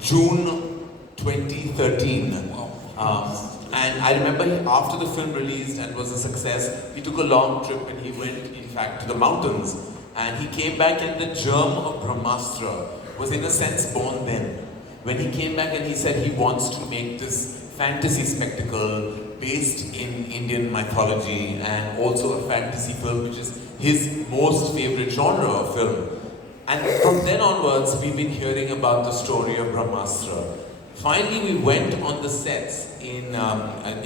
June 2013. And I remember after the film released and was a success, he took a long trip and he went, in fact, to the mountains. And he came back, and the germ of Brahmastra was in a sense born then. When he came back and he said he wants to make this fantasy spectacle based in Indian mythology and also a fantasy film, which is his most favorite genre of film. And from then onwards, we've been hearing about the story of Brahmastra. Finally, we went on the sets and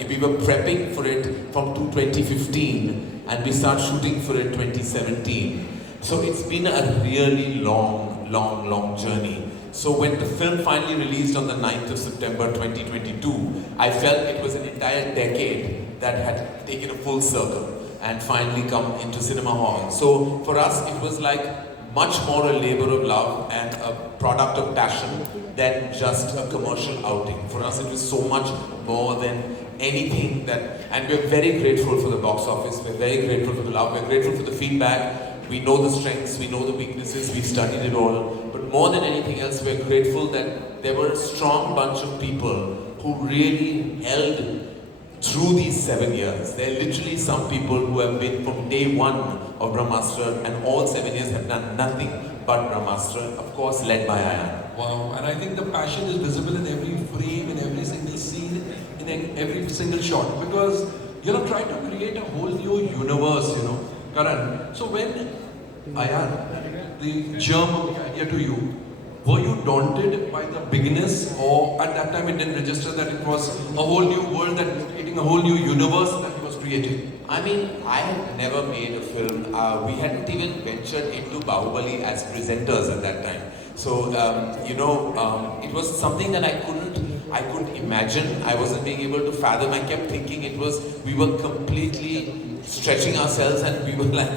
we were prepping for it from 2015, and we started shooting for it 2017. So it's been a really long journey. So when the film finally released on the 9th of September 2022, I felt it was an entire decade that had taken a full circle and finally come into cinema hall. So for us, it was like much more a labor of love and a product of passion than just a commercial outing. For us, it was so much more than anything that, and we're very grateful for the box office, we're very grateful for the love, we're grateful for the feedback. We know the strengths, we know the weaknesses, we've studied it all. But more than anything else, we're grateful that there were a strong bunch of people who really held through these 7 years. There are literally some people who have been from day one of Brahmastra, and all 7 years have done nothing but Brahmastra, of course led by Ayan. Wow, and I think the passion is visible in every frame, in every single scene, in every single shot, because trying to create a whole new universe, Karan. So when Ayan, the germ of the idea to you, were you daunted by the bigness, or at that time it didn't register that it was a whole new world, that was creating a whole new universe that he was creating? I mean, I had never made a film. We hadn't even ventured into Bahubali as presenters at that time. So, it was something that I couldn't imagine. I wasn't being able to fathom. I kept thinking we were completely stretching ourselves, and we were like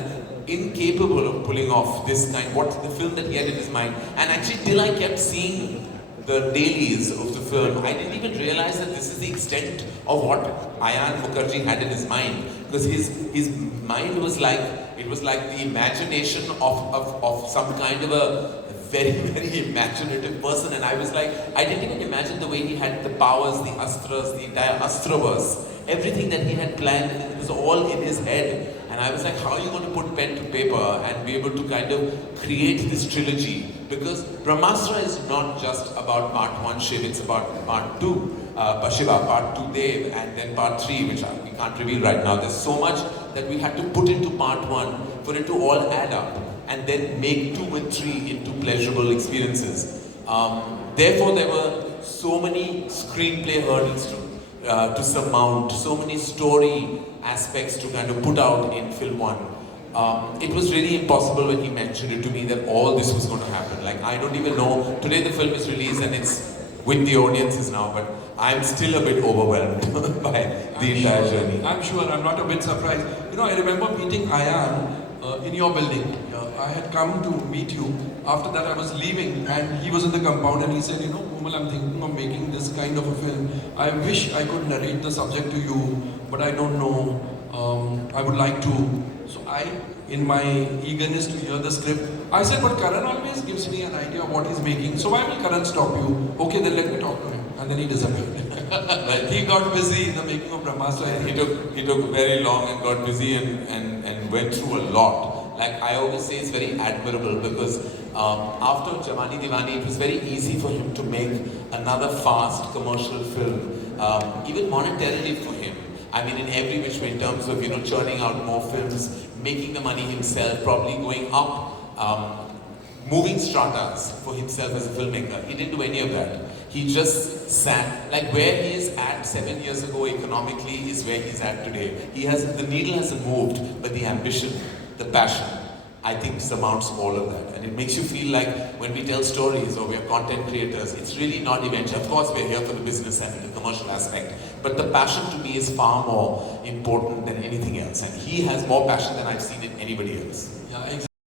incapable of pulling off this the film that he had in his mind. And actually, till I kept seeing the dailies of the film, I didn't even realize that this is the extent of what Ayan Mukerji had in his mind. Because his mind was like, it was like the imagination of some kind of a very, very imaginative person. And I was like, I didn't even imagine the way he had the powers, the astras, the entire astraverse. Everything that he had planned, it was all in his head. And I was like, how are you going to put pen to paper and be able to kind of create this trilogy? Because Brahmastra is not just about part 1 Shiv, it's about part 2 Shiva, part 2 Dev, and then part 3, which we can't reveal right now. There's so much that we had to put into part 1 for it to all add up, and then make 2 and 3 into pleasurable experiences. Therefore, there were so many screenplay hurdles to surmount, so many story aspects to kind of put out in film 1. It was really impossible when he mentioned it to me that all this was going to happen. Like, I don't even know. Today the film is released and it's with the audiences now, but I'm still a bit overwhelmed by the entire journey. I'm sure, I'm not a bit surprised. I remember meeting Ayan in your building. I had come to meet you. After that I was leaving and he was in the compound, and he said, Komal, I'm thinking of making this kind of a film. I wish I could narrate the subject to you, but I don't know. I would like to. So in my eagerness to hear the script, I said, but Karan always gives me an idea of what he's making. So why will Karan stop you? Okay, then let me talk to him. And then he disappeared. He got busy in the making of Brahmastra. He took very long and got busy and went through a lot. Like I always say, it's very admirable because after Jawani Diwani, it was very easy for him to make another fast commercial film, even monetarily for him. I mean, in every which way, in terms of churning out more films, making the money himself, probably going up, moving stratas for himself as a filmmaker. He didn't do any of that. He just sat, like where he is at 7 years ago economically is where he's at today. The needle hasn't moved, but the ambition, the passion, I think surmounts all of that. And it makes you feel like when we tell stories or we are content creators, it's really not eventual. Of course, we're here for the business and the commercial aspect, but the passion to me is far more important than anything else. And he has more passion than I've seen in anybody else. Yeah, exactly.